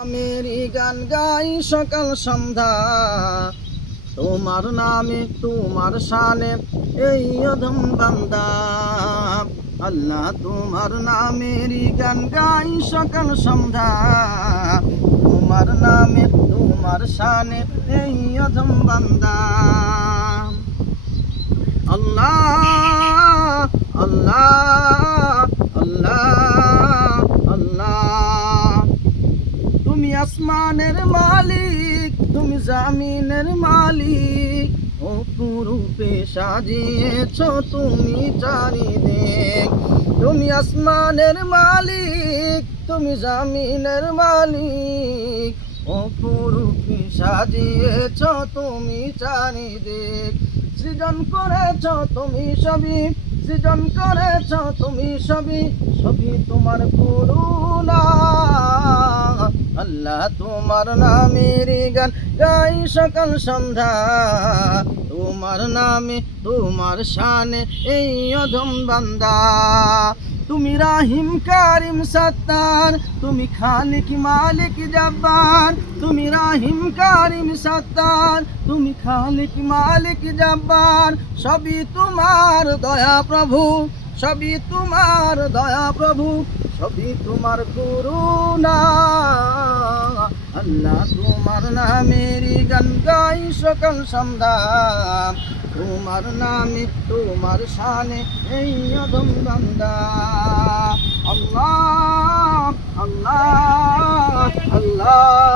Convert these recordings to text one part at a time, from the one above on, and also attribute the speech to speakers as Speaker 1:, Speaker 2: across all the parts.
Speaker 1: আমেরি গান গাই সকাল সন্ধ্যা। তোমার নামে, তোমার শানে এই অধম বান্দা। আল্লাহ, তোমার নামেরই গান গাই সকাল সন্ধ্যা। তোমার নামে, তোমার শানে এই অধম বান্দা। আল্লাহ আল্লাহ আল্লাহ আল্লাহ তুমি আসমানের মালিক, তুমি জামিনের মালিক। ও রূপে সাজিয়েছ তুমি চারিদিক। তুমি আসমানের মালিক, তুমি জামিনের মালিক। ও রূপে সাজিয়েছ তুমি চারিদিক। সৃজন করেছ তুমি সবই, সৃজন করেছ তুমি সবই সবই তোমার করুণা আল্লাহ, তোমার নামের গান গাই সকাল সন্ধ্যা। তোমার নামে, তোমার শানে এই অধম বান্দা। তুমি রাহিম, কারিম, সত্তার। তুমি খালিক, মালিক, জব্বার। তুমি রাহিম, কারিম, সত্তার। তুমি খালিক, মালিক, জব্বার। সবই তোমার দয়া প্রভু। সবই তোমার দয়া প্রভু, সবই তোমার করুণা। আল্লাহ তোমার নামেরই গান গাই সকাল সন্ধ্যা। তোমার নামে তোমার শানে এই অদম বান্দা। আল্লাহ আল্লাহ আল্লাহ।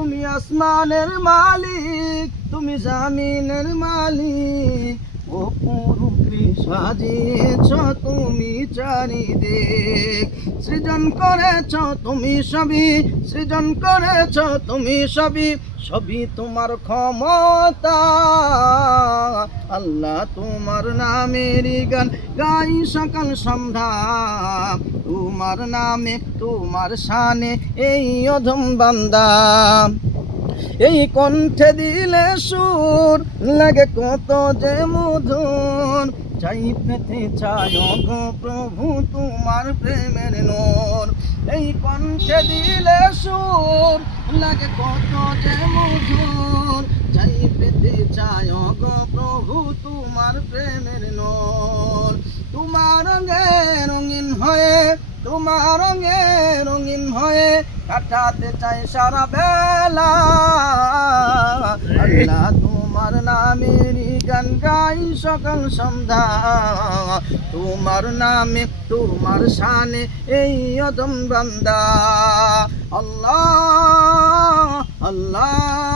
Speaker 1: তুমি আসমানের মালিক, তুমি জামিনের মালিক। ও পুরুপি সাজিয়েছ তুমি চারিদিক। সৃজন করেছ তুমি সবই, সৃজন করেছ তুমি সবই। সবই তোমার ক্ষমতা। আল্লাহ তোমার নামেরই গান গাই সকাল সন্ধ্যা তোমার নামে, তোমার শানে এই অধম বান্দা। এই কণ্ঠে দিলে সুর, লাগে কত যে মধুর। চাই পেতে চাই গো প্রভু, তোমার প্রেমের নোর। এই কণ্ঠে দিলে সুর, লাগে কত যে পেতে চায় গো প্রভু, তোমার প্রেমের নোর তোমার রঙে রঙিন হয়ে, তোমার রঙে রঙিন হয়ে কাটাতে চাই সারা বেলা। তোমার নামেরই গান গাই সকাল সন্ধ্যা। তোমার নামে, তোমার শানে এই অদম বান্দা। আল্লাহ আল্লাহ।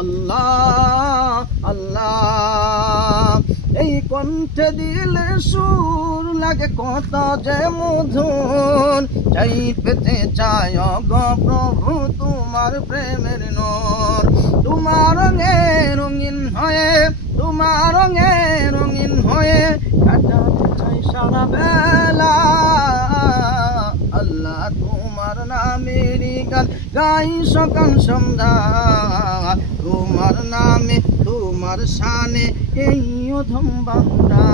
Speaker 1: আল্লাহ আল্লাহ এই কণ্ঠে দিলে সুর লাগে কত যে মধুর। চাই পেতে চায় গো প্রভু তোমার প্রেমের নোর। তোমার রঙে রঙিন হয়ে, তোমার রঙে রঙিন হয়ে, কাটাতে চাই সারা বেলা। তোমার নামেরই গান গাই সকাল সন্ধ্যা। তোমার নামে তোমার শানে এই অধম বাংলা।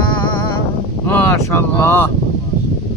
Speaker 2: মাশাআল্লাহ।